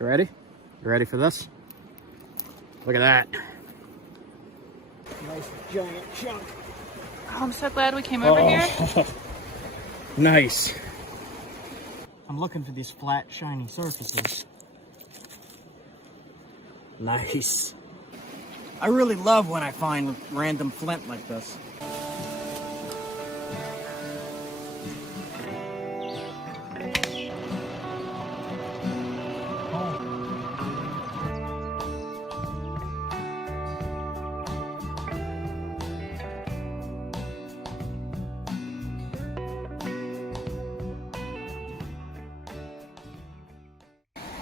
You ready? You ready for this? Look at that. Nice giant chunk. Oh, I'm so glad we came over here. Nice. I'm looking for these flat, shiny surfaces. Nice. I really love when I find random flint like this.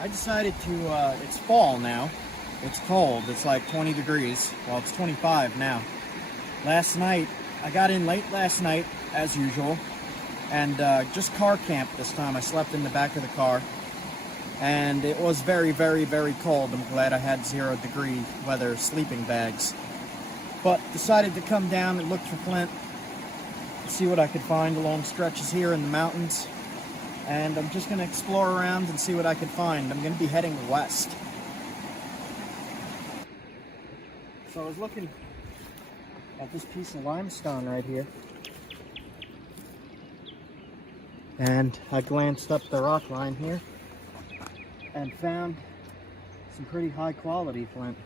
I decided to, it's fall now. It's cold, it's like 20 degrees. Well, it's 25 now. Last night, I got in late last night, as usual, and just car camped this time. I slept in the back of the car, and it was very, very, very cold. I'm glad I had 0-degree weather sleeping bags. But decided to come down and look for flint, see what I could find along stretches here in the mountains. And I'm just going to explore around and see what I can find. I'm going to be heading west. So I was looking at this piece of limestone right here. And I glanced up the rock line here and found some pretty high quality flint.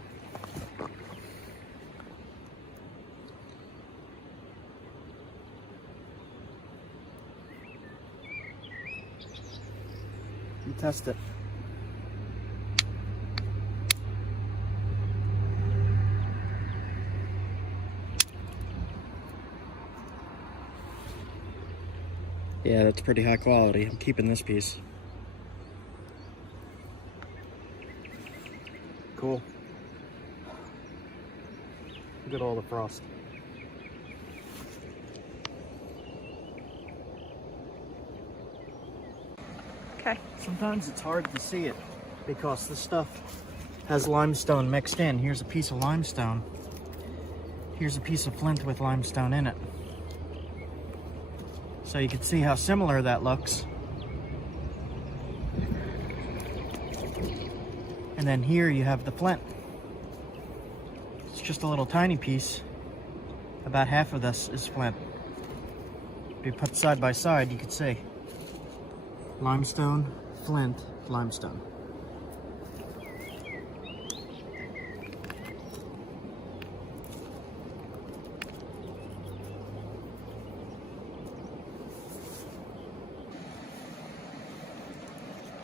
You test it. Yeah, that's pretty high quality. I'm keeping this piece. Cool. Look at all the frost. Okay. Sometimes it's hard to see it because this stuff has limestone mixed in. Here's a piece of limestone. Here's a piece of flint with limestone in it. So you can see how similar that looks. And then here you have the flint. It's just a little tiny piece. About half of this is flint. If you put side by side, you can see. Limestone, flint, limestone.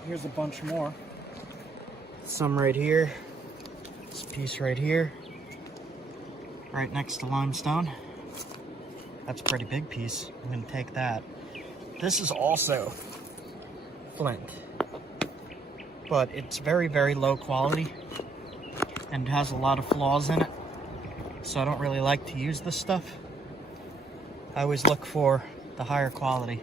Here's a bunch more. Some right here. This piece right here. Right next to limestone. That's a pretty big piece. I'm gonna take that. This is also flint, but it's very, very low quality and has a lot of flaws in it, so I don't really like to use this stuff. I always look for the higher quality.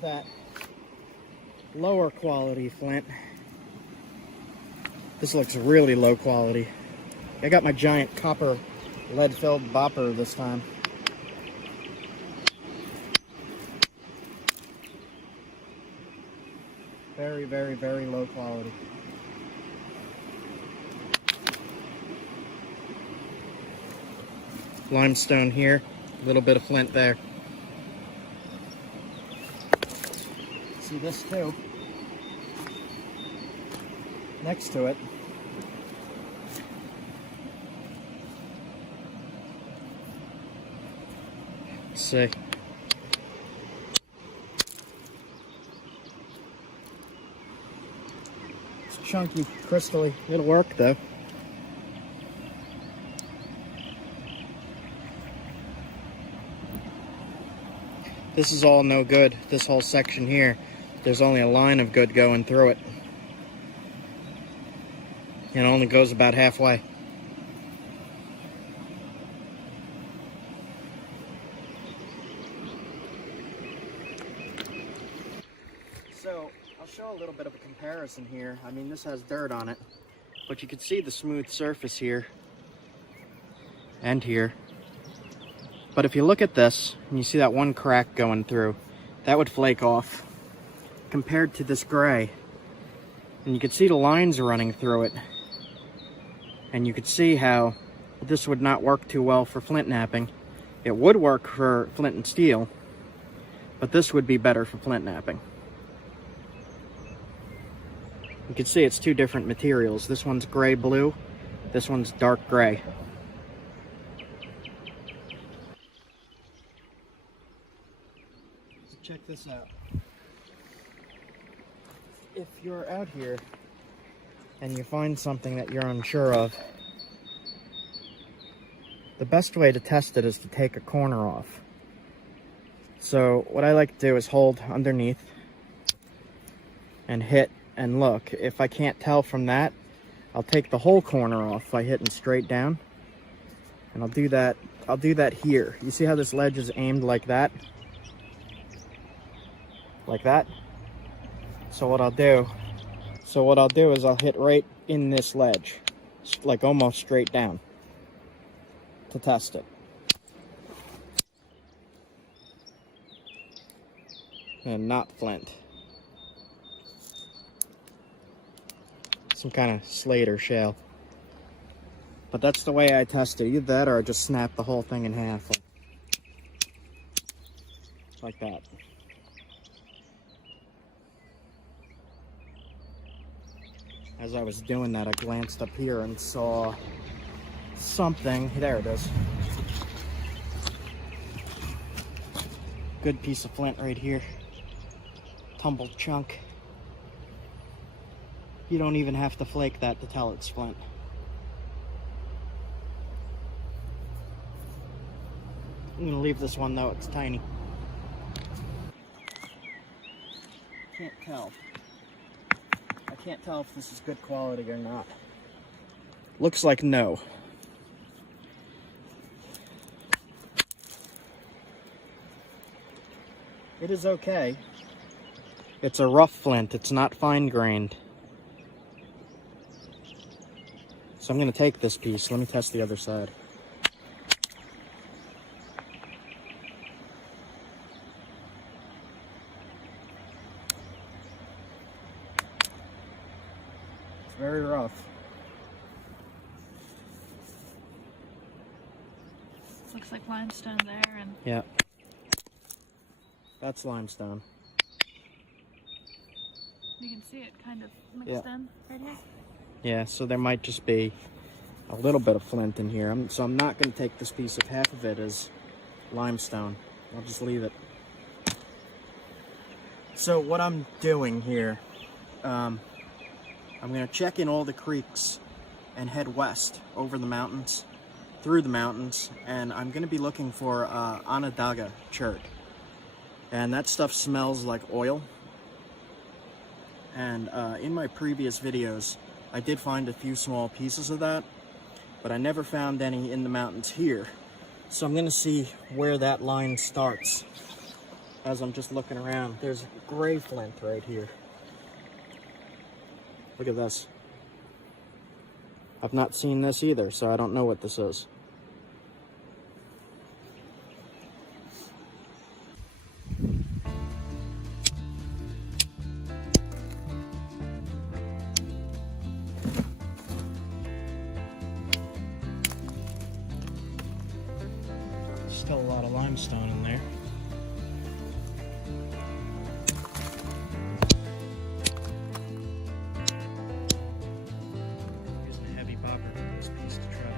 That lower quality flint. This looks really low quality. I got my giant copper lead-filled bopper this time. Very, very, very low quality. Limestone here, a little bit of flint there. See this too. Next to it. see. It's chunky, crystally. It'll work though. This is all no good. This whole section here, there's only a line of good going through it. It only goes about halfway. So, I'll show a little bit of a comparison here. I mean, this has dirt on it, but you can see the smooth surface here and here. But if you look at this, and you see that one crack going through, that would flake off compared to this gray. And you can see the lines running through it. And you could see how this would not work too well for flint knapping. It would work for flint and steel, but this would be better for flint knapping. You can see it's two different materials. This one's gray-blue, this one's dark gray. So check this out. If you're out here and you find something that you're unsure of, the best way to test it is to take a corner off. So what I like to do is hold underneath and hit and look. If I can't tell from that, I'll take the whole corner off by hitting straight down. And I'll do that here. You see how this ledge is aimed like that? Like that? So what I'll do is I'll hit right in this ledge, like almost straight down, to test it. And not flint. Some kind of slate or shale. But that's the way I test it. Either that or I just snap the whole thing in half. Like that. As I was doing that, I glanced up here and saw something. There it is. Good piece of flint right here. Tumbled chunk. You don't even have to flake that to tell it's flint. I'm gonna leave this one though, it's tiny. Can't tell. I can't tell if this is good quality or not. Looks like no. It is okay. It's a rough flint, it's not fine-grained. So I'm gonna take this piece. Let me test the other side. It's very rough. Looks like limestone there, and yeah, that's limestone. you can see it kind of mixed in right here. Yeah, so there might just be a little bit of flint in here. So I'm not going to take this piece of half of it as limestone. I'll just leave it. So what I'm doing here, I'm going to check in all the creeks and head west over the mountains, through the mountains, and I'm going to be looking for Onondaga chert. And that stuff smells like oil. And in my previous videos, I did find a few small pieces of that, but I never found any in the mountains here. So I'm gonna see where that line starts. As I'm just looking around, there's gray flint right here. Look at this. I've not seen this either, so I don't know what this is. Still a lot of limestone in there. Using a heavy bobber for this piece to try.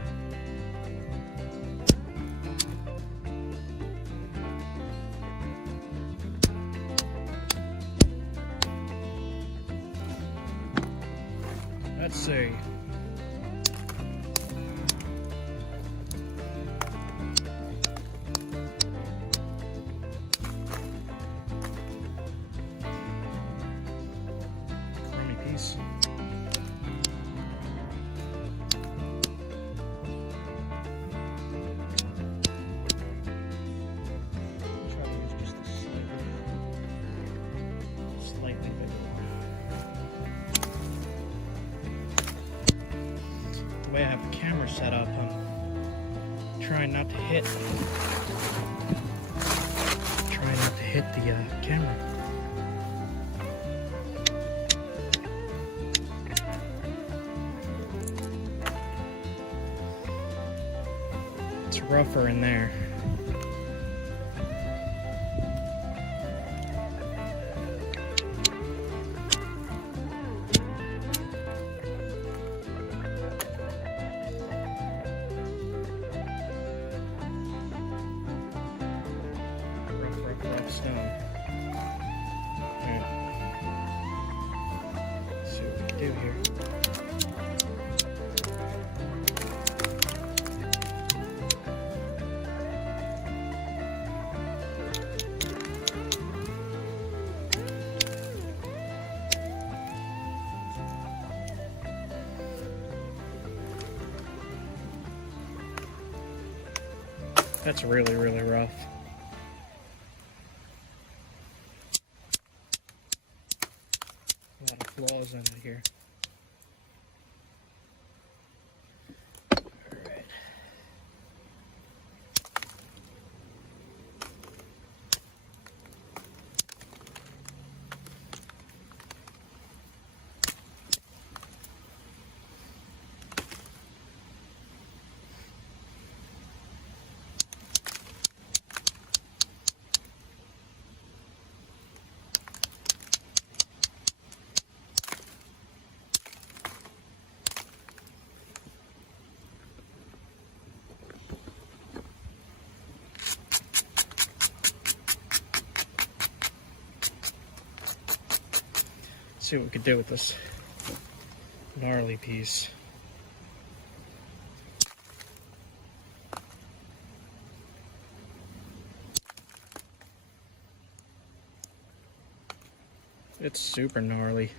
Let's see. Crummy piece. Try to use just a slightly bigger one. The way I have the camera set up, I'm trying not to hit the camera. It's rougher in there. Rough stone. Alright. Let's see what we can do here. That's really, really rough. A lot of flaws in it here. Alright. See what we could do with this gnarly piece. It's super gnarly.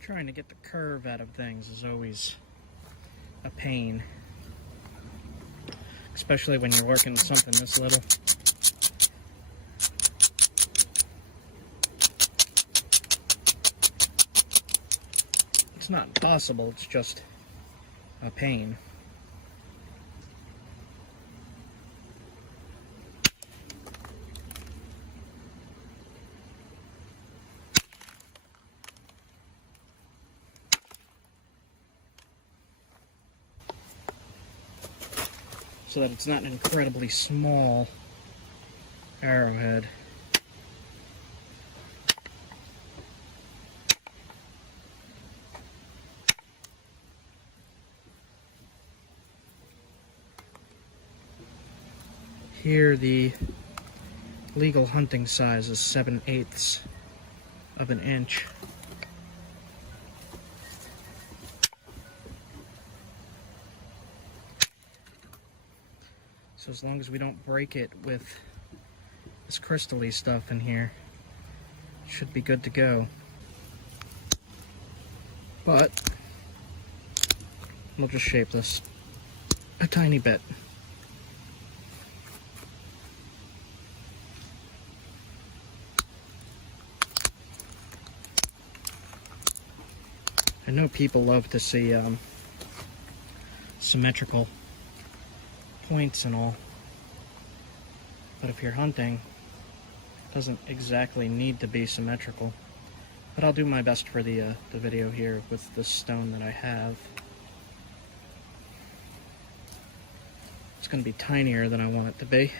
Trying to get the curve out of things is always a pain, especially when you're working with something this little. It's not impossible, it's just a pain. So that it's not an incredibly small arrowhead. Here the legal hunting size is 7/8 of an inch. So as long as we don't break it with this crystal-y stuff in here, it should be good to go. But we'll just shape this a tiny bit. I know people love to see some symmetrical points and all. But if you're hunting, it doesn't exactly need to be symmetrical. But I'll do my best for the video here with this stone that I have. It's going to be tinier than I want it to be.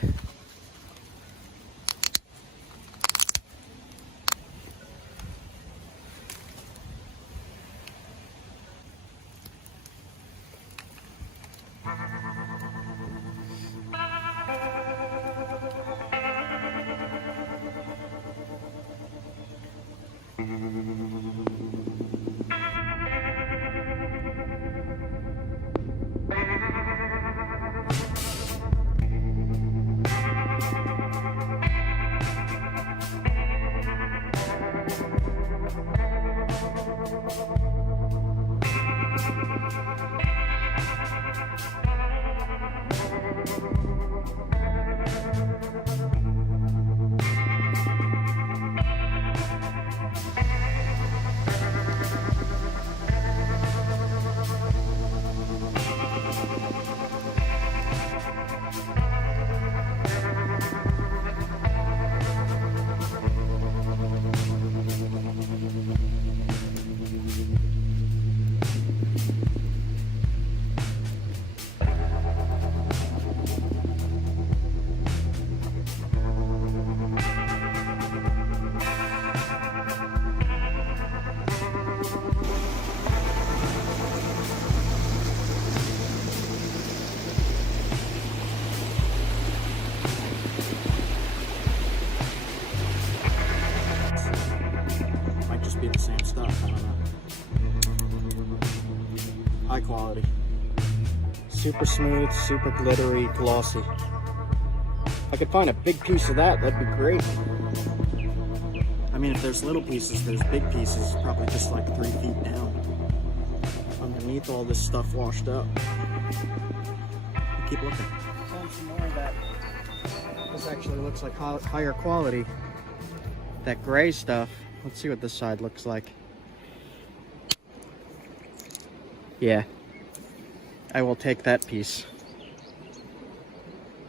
Be the same stuff, I don't know. High quality. Super smooth, super glittery, glossy. If I could find a big piece of that, that'd be great. I mean, if there's little pieces, there's big pieces, probably just like 3 feet down. Underneath all this stuff washed up. Keep looking. Found some more of that. This actually looks like higher quality. That gray stuff. Let's see what this side looks like. Yeah, I will take that piece.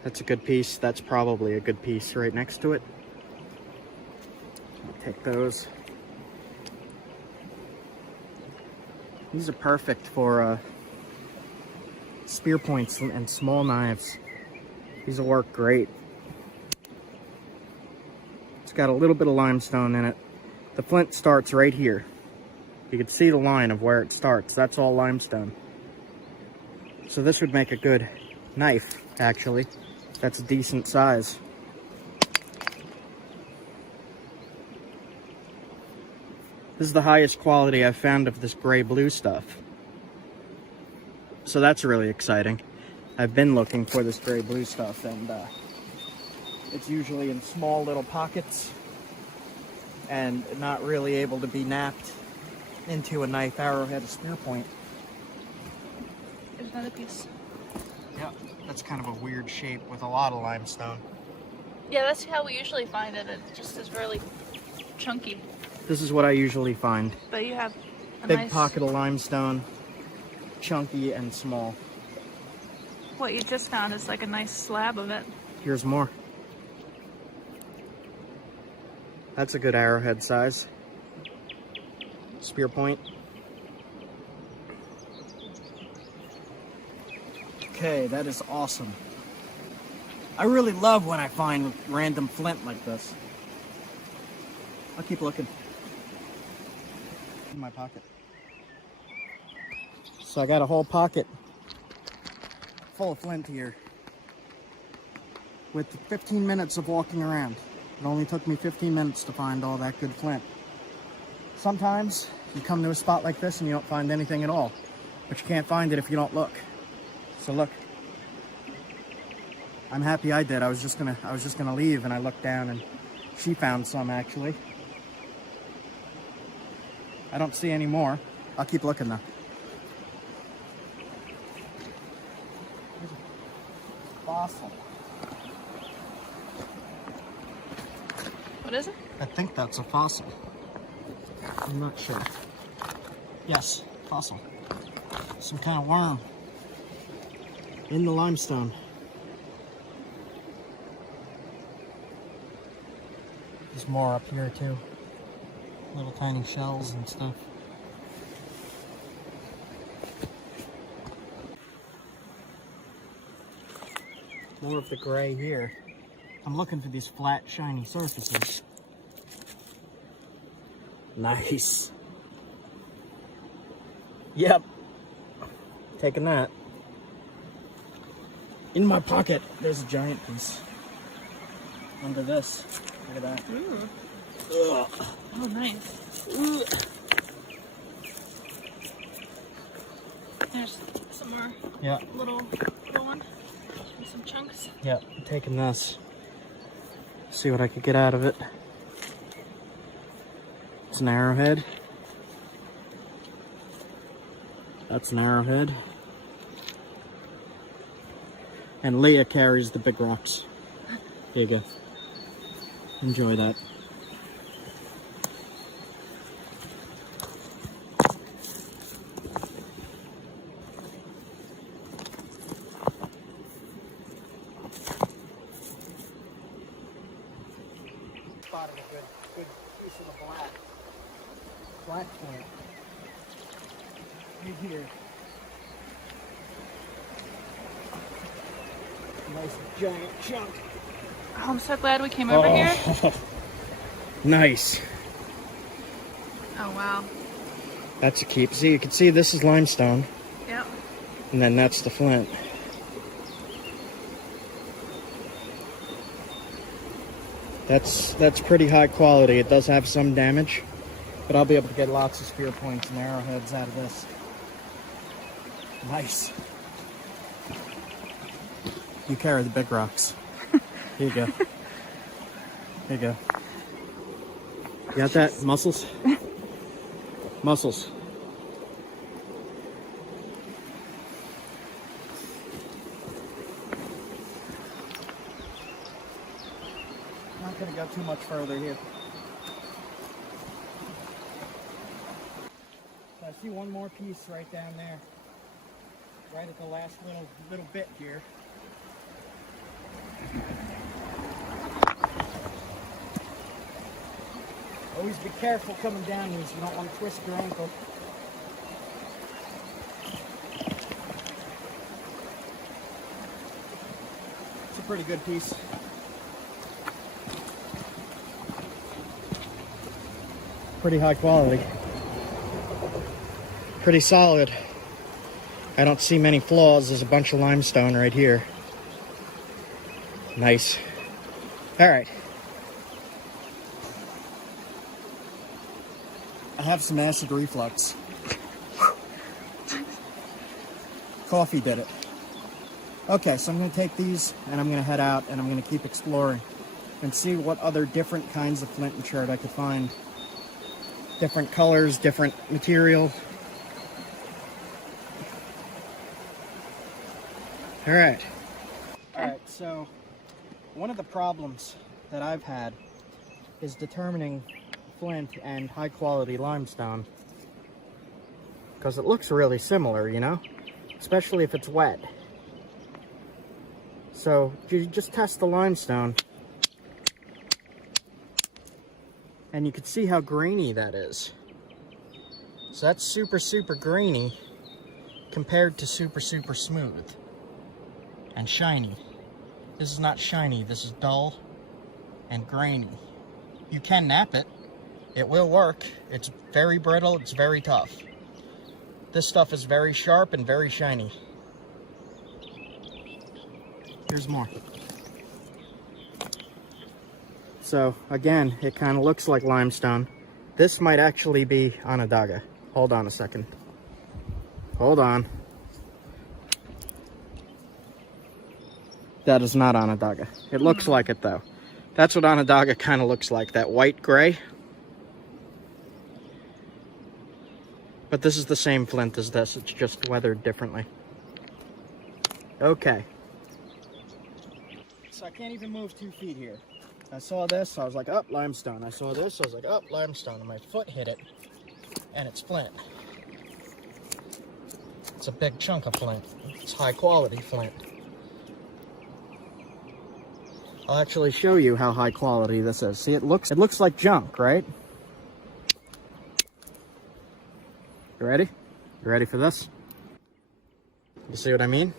That's a good piece. That's probably a good piece right next to it. I'll take those. These are perfect for spear points and small knives. These will work great. It's got a little bit of limestone in it. The flint starts right here. You can see the line of where it starts. That's all limestone. So this would make a good knife, actually. That's a decent size. This is the highest quality I've found of this gray-blue stuff. So that's really exciting. I've been looking for this gray-blue stuff, and it's usually in small little pockets and not really able to be napped into a knife, arrowhead, a spear point. There's another piece. Yep, that's kind of a weird shape with a lot of limestone. Yeah, that's how we usually find it. It just is really chunky. This is what I usually find. But you have a big nice pocket of limestone, chunky and small. What you just found is like a nice slab of it. Here's more. That's a good arrowhead size. Spear point. Okay, that is awesome. I really love when I find random flint like this. I'll keep looking. In my pocket. So I got a whole pocket full of flint here. With 15 minutes of walking around. It only took me 15 minutes to find all that good flint. Sometimes you come to a spot like this and you don't find anything at all. But you can't find it if you don't look. So look. I'm happy I did. I was just gonna leave, and I looked down and she found some actually. I don't see any more. I'll keep looking though. There's a fossil. What is it? I think that's a fossil. I'm not sure. Yes, fossil. Some kind of worm. in the limestone. There's more up here too. Little tiny shells and stuff. More of the gray here. I'm looking for these flat, shiny surfaces. Nice. Yep. Taking that. In my pocket, there's a giant piece. Under this. Look at that. Ooh. Ugh. Oh, nice. Ugh. There's some more Yeah. little one. And some chunks. Yep. I'm taking this. See what I could get out of it. It's an arrowhead. That's an arrowhead. And Leah carries the big rocks. There you go. Enjoy that. Spotted a good piece of the black flint. Right here. Nice giant chunk. Oh, I'm so glad we came over here. Nice. Oh, wow. That's a keep. See, you can see this is limestone. Yep. And then that's the flint. That's pretty high quality. It does have some damage, but I'll be able to get lots of spear points and arrowheads out of this. Nice. You carry the big rocks. Here you go. Here you go. You got that? Muscles? Muscles. Not gonna go too much further here. I see one more piece right down there. Right at the last little bit here. Always be careful coming down these. You don't want to twist your ankle. It's a pretty good piece. Pretty high quality. Pretty solid. I don't see many flaws. There's a bunch of limestone right here. Nice. All right. I have some acid reflux. Coffee did it. Okay, so I'm going to take these and I'm going to head out and I'm going to keep exploring and see what other different kinds of flint and chert I could find. Different colors, different material. All right. All right, so one of the problems that I've had is determining flint and high quality limestone, because it looks really similar, you know, especially if it's wet. So you just test the limestone and you can see how grainy that is. So that's super grainy compared to super smooth and shiny. This is not shiny, this is dull and grainy. You can nap it. It will work. It's very brittle, it's very tough. This stuff is very sharp and very shiny. Here's more. So again, it kind of looks like limestone. This might actually be Onondaga. Hold on a second. Hold on. That is not Onondaga. It looks like it though. That's what Onondaga kind of looks like, that white gray. But this is the same flint as this, it's just weathered differently. Okay. So I can't even move 2 feet here. I saw this, I was like, oh, limestone. I saw this, I was like, oh, limestone. And my foot hit it, and it's flint. That's a big chunk of flint. It's high quality flint. I'll actually show you how high quality this is. See, it looks like junk, right? You ready? You ready for this? You see what I mean?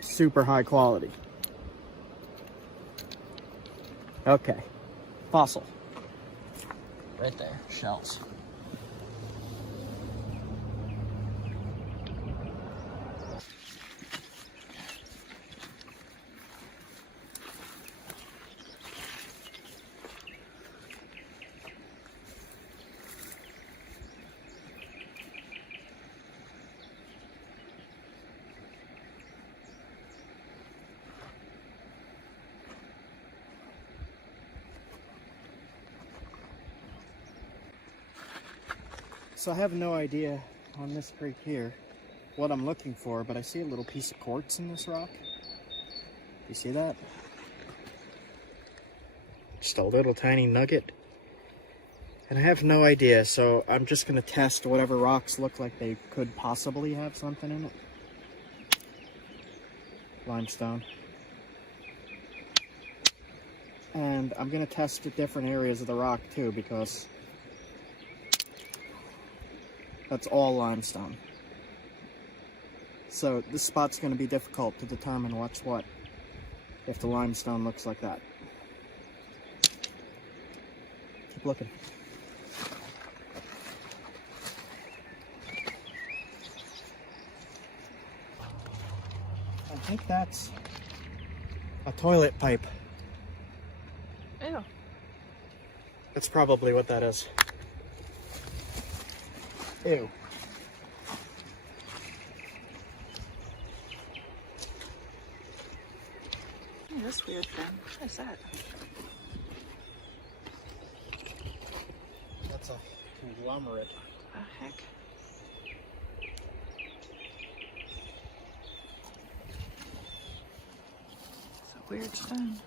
Super high quality. Okay. Fossil. Right there. Shells. So I have no idea on this creek here what I'm looking for, but I see a little piece of quartz in this rock. You see that? Just a little tiny nugget. And I have no idea, so I'm just gonna test whatever rocks look like they could possibly have something in it. Limestone. And I'm gonna test the different areas of the rock too, because that's all limestone. So this spot's going to be difficult to determine what's what if the limestone looks like that. Keep looking. I think that's a toilet pipe. Ew. That's probably what that is. Ew. Ooh, this weird thing. What is that? That's a conglomerate. What the heck? It's a weird stone.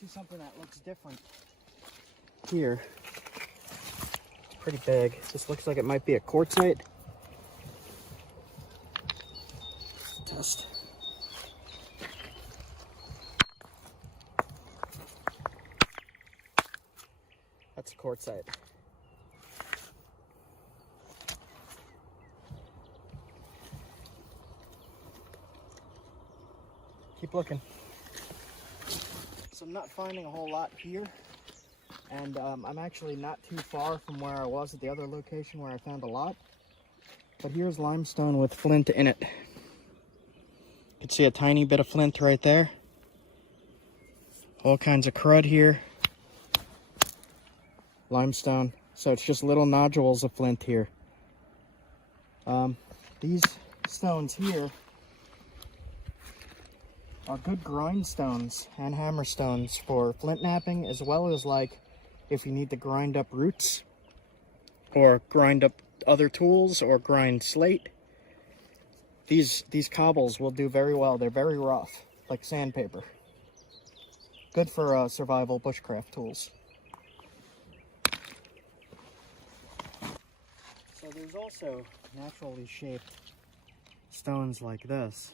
See something that looks different here. It's pretty big. This looks like it might be a quartzite. Test. That's a quartzite. Keep looking. So I'm not finding a whole lot here. And I'm actually not too far from where I was at the other location where I found a lot. But here's limestone with flint in it. You can see a tiny bit of flint right there. All kinds of crud here. Limestone. So it's just little nodules of flint here. These stones here are good grindstones and hammerstones for flintknapping, as well as like if you need to grind up roots or grind up other tools or grind slate. These cobbles will do very well. They're very rough, like sandpaper. Good for survival bushcraft tools. So there's also naturally shaped stones like this.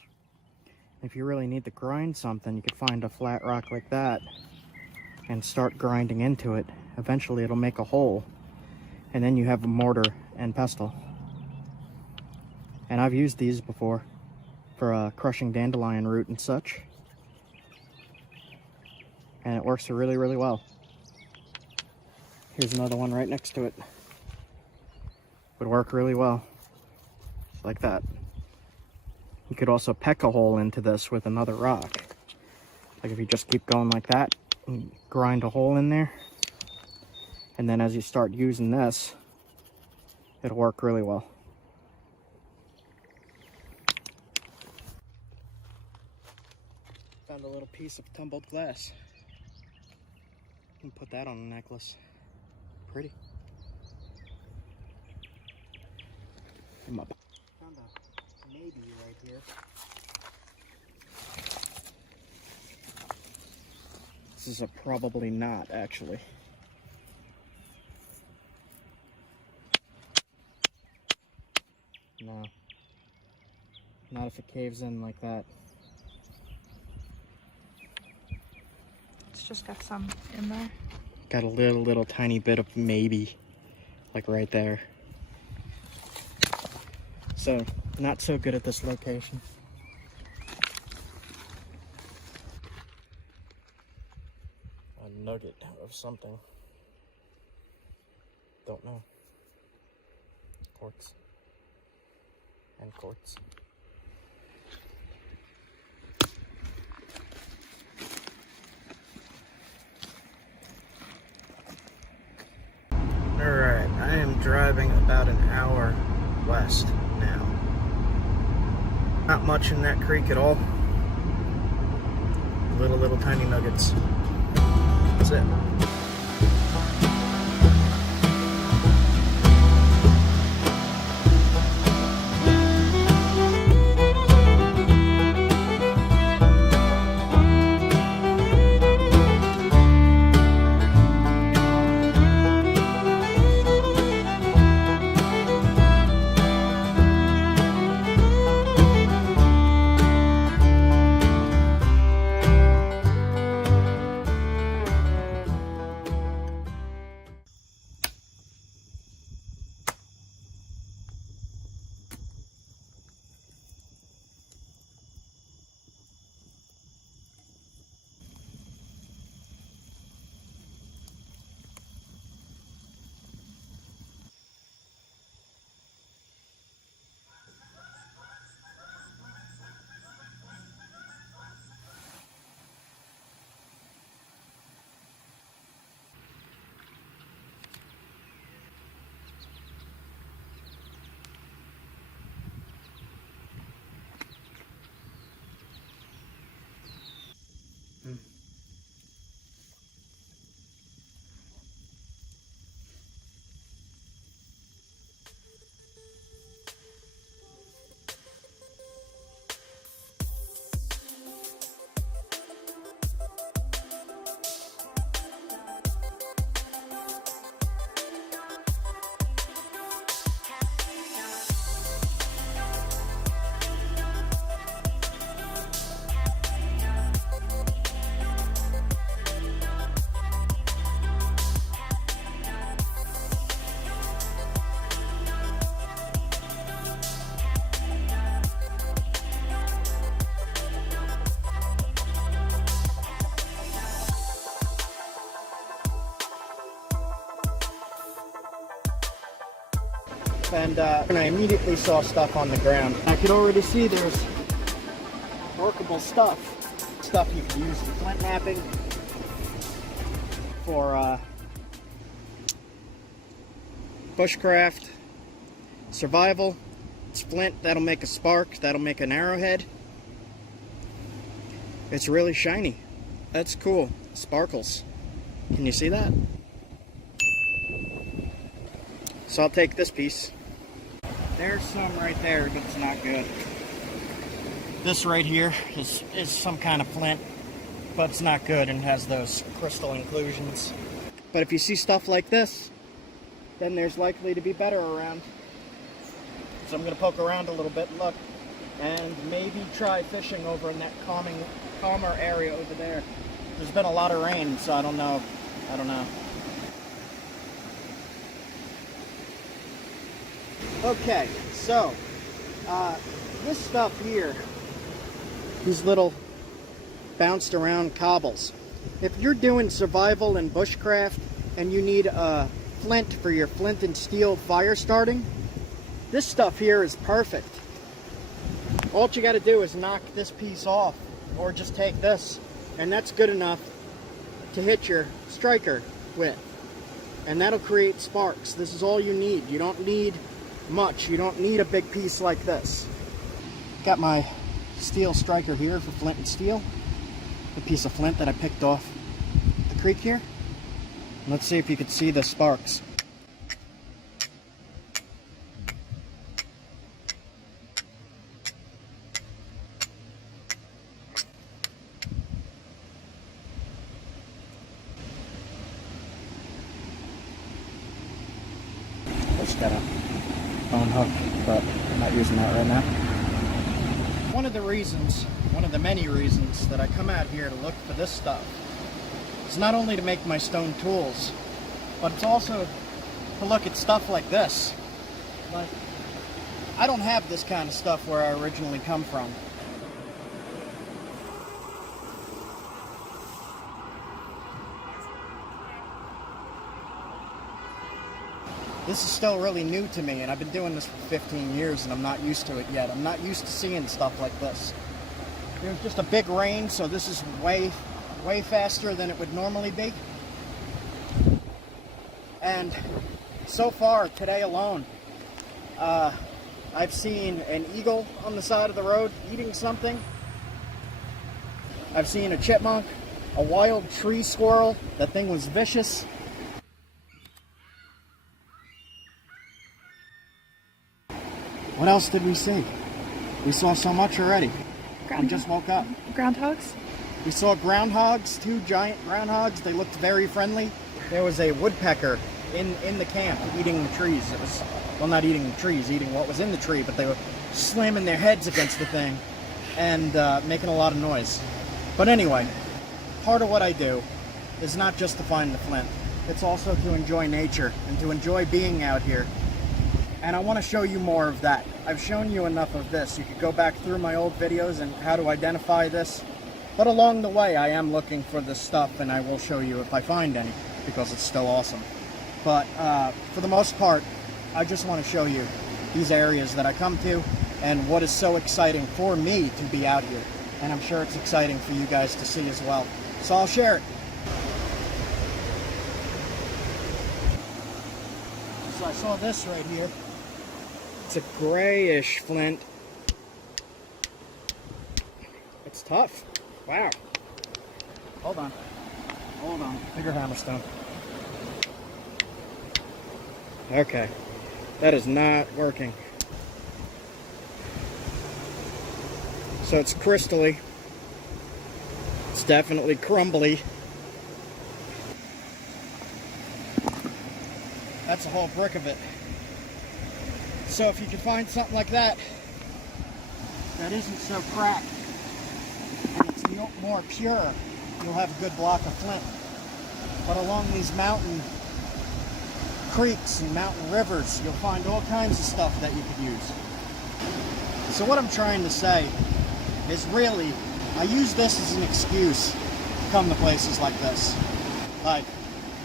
If you really need to grind something, you could find a flat rock like that and start grinding into it. Eventually it'll make a hole, and then you have a mortar and pestle. And I've used these before for crushing dandelion root and such, and it works really, really well. Here's another one right next to it. Would work really well, like that. You could also peck a hole into this with another rock. Like if you just keep going like that and grind a hole in there, and then as you start using this, it'll work really well. Found a little piece of tumbled glass. You can put that on a necklace. Pretty. Come up. Found a maybe right here. This is a probably not, actually. No. Not if it caves in like that. It's just got some in there. Got a little tiny bit of maybe, like right there. So, not so good at this location. A nugget of something. Don't know. Quartz. And quartz. Alright, I am driving about an hour west now. Not much in that creek at all. Little tiny nuggets. That's it. And I immediately saw stuff on the ground. I could already see there's workable stuff. Stuff you can use in Flintknapping for bushcraft, survival. It's flint, that'll make a spark, that'll make an arrowhead. It's really shiny. That's cool. Sparkles. Can you see that? So I'll take this piece. There's some right there that's not good. This right here is some kind of flint, but it's not good and has those crystal inclusions. But if you see stuff like this, then there's likely to be better around. So I'm going to poke around a little bit and look, and maybe try fishing over in that calmer area over there. There's been a lot of rain, so I don't know. Okay, so this stuff here, these little bounced around cobbles. If you're doing survival and bushcraft and you need a flint for your flint and steel fire starting, this stuff here is perfect. All you got to do is knock this piece off, or just take this, and that's good enough to hit your striker with, and that'll create sparks. This is all you need. You don't need much. You don't need a big piece like this. Got my steel striker here for flint and steel. A piece of flint that I picked off the creek here. Let's see if you can see the sparks. Just gotta bone hook, but I'm not using that right now. One of the many reasons that I come out here to look for this stuff is not only to make my stone tools, but it's also to look at stuff like this. Like, I don't have this kind of stuff where I originally come from. This is still really new to me, and I've been doing this for 15 years and I'm not used to it yet. I'm not used to seeing stuff like this. There's just a big rain, so this is way faster than it would normally be. And so far, today alone, I've seen an eagle on the side of the road eating something. I've seen a chipmunk, a wild tree squirrel. That thing was vicious. What else did we see? We saw so much already. We just woke up. Groundhogs? We saw groundhogs, 2 giant groundhogs. They looked very friendly. There was a woodpecker in the camp eating the trees. It was, well, not eating the trees, eating what was in the tree, but they were slamming their heads against the thing and making a lot of noise. But anyway, part of what I do is not just to find the flint. It's also to enjoy nature and to enjoy being out here. And I want to show you more of that. I've shown you enough of this. You could go back through my old videos and how to identify this. But along the way, I am looking for this stuff, and I will show you if I find any, because it's still awesome. But for the most part, I just want to show you these areas that I come to and what is so exciting for me to be out here. And I'm sure it's exciting for you guys to see as well. So I'll share it. So I saw this right here. It's a grayish flint. It's tough. Wow. Hold on. Hold on. Bigger hammerstone. Okay. That is not working. So it's crystally. It's definitely crumbly. That's a whole brick of it. So if you can find something like that that isn't so cracked and it's more pure, you'll have a good block of flint. But along these mountain creeks and mountain rivers, you'll find all kinds of stuff that you could use. So what I'm trying to say is, really, I use this as an excuse to come to places like this. Like,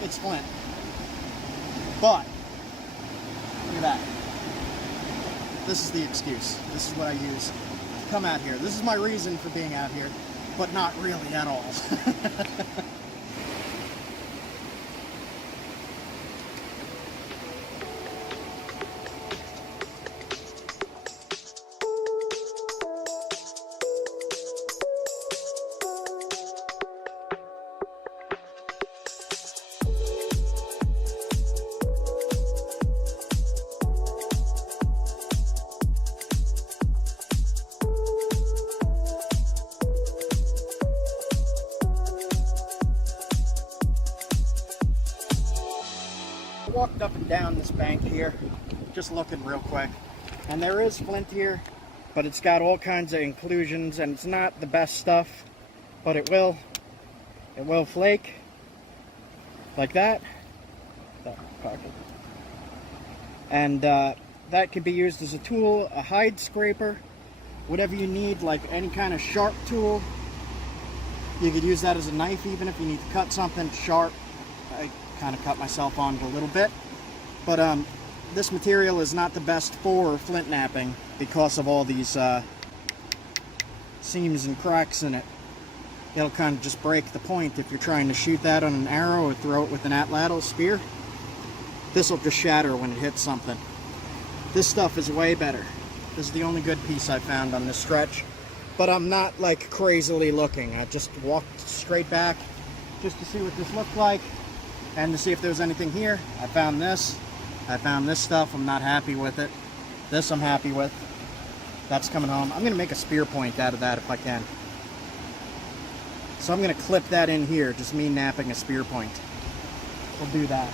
it's flint. But look at that. This is the excuse. This is what I use to come out here. This is my reason for being out here, but not really at all. I walked up and down this bank here, just looking real quick, and there is flint here, but it's got all kinds of inclusions, and it's not the best stuff, but it will flake like that. And that could be used as a tool, a hide scraper, whatever you need, like any kind of sharp tool. You could use that as a knife even if you need to cut something sharp. I kind of cut myself on it a little bit, but this material is not the best for flint knapping because of all these seams and cracks in it. It'll kind of just break the point if you're trying to shoot that on an arrow or throw it with an atlatl spear. This will just shatter when it hits something. This stuff is way better. This is the only good piece I found on this stretch, but I'm not like crazily looking. I just walked straight back just to see what this looked like and to see if there was anything here. I found this. I found this stuff. I'm not happy with it. This I'm happy with. That's coming home. I'm going to make a spear point out of that if I can. So I'm going to clip that in here, just me napping a spear point. We'll do that.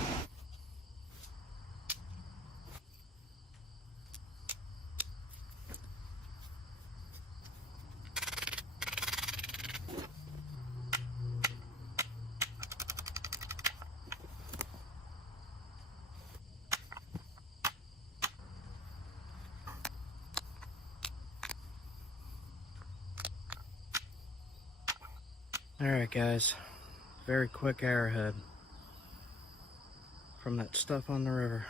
Alright guys, very quick arrowhead from that stuff on the river.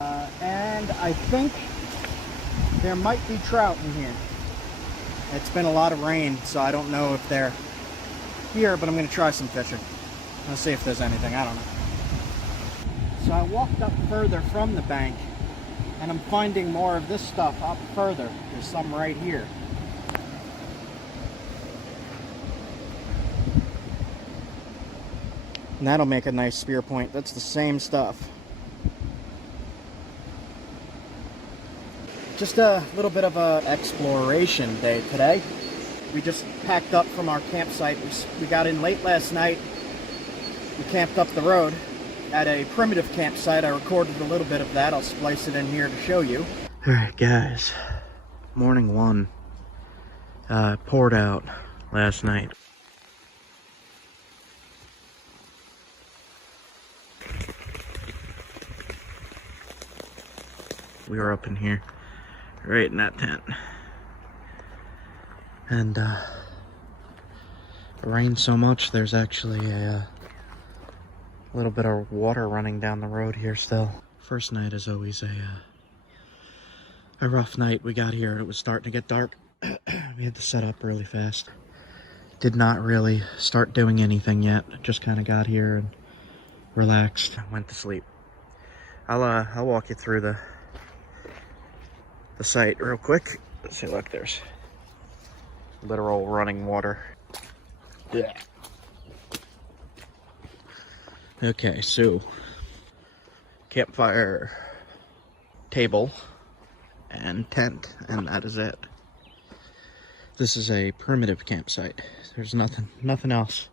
And I think there might be trout in here. It's been a lot of rain, so I don't know if they're here, but I'm going to try some fishing. Let's see if there's anything, I don't know. So I walked up further from the bank, and I'm finding more of this stuff up further. There's some right here. And that'll make a nice spear point. That's the same stuff. Just a little bit of a exploration day today. We just packed up from our campsite. We got in late last night. We camped up the road at a primitive campsite. I recorded a little bit of that. I'll splice it in here to show you. Alright guys, morning one. Poured out last night. We were up in here, right in that tent. And it rained so much, there's actually a little bit of water running down the road here still. First night is always a rough night. We got here, it was starting to get dark. We had to set up really fast. Did not really start doing anything yet. Just kind of got here and relaxed. Went to sleep. I'll walk you through the site real quick. Let's see, look, there's literal running water. Yeah. Okay, so campfire, table, and tent, and that is it. This is a primitive campsite. There's nothing else.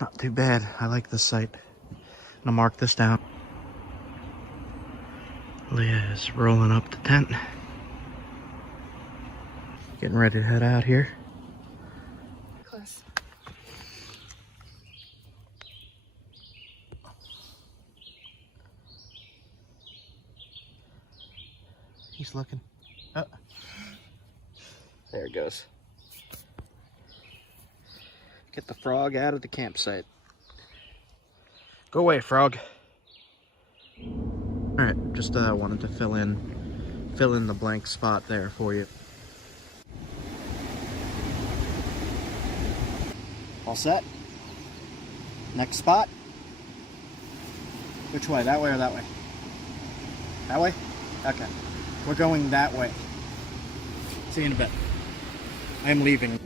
Not too bad. I like this site. I'm gonna mark this down. Leah is rolling up the tent. Getting ready to head out here. Close. He's looking. Oh. There it goes. Get the frog out of the campsite. Go away, frog. Alright, just wanted to fill in the blank spot there for you. All set? Next spot? Which way? That way or that way? That way? Okay. We're going that way. See you in a bit. I am leaving.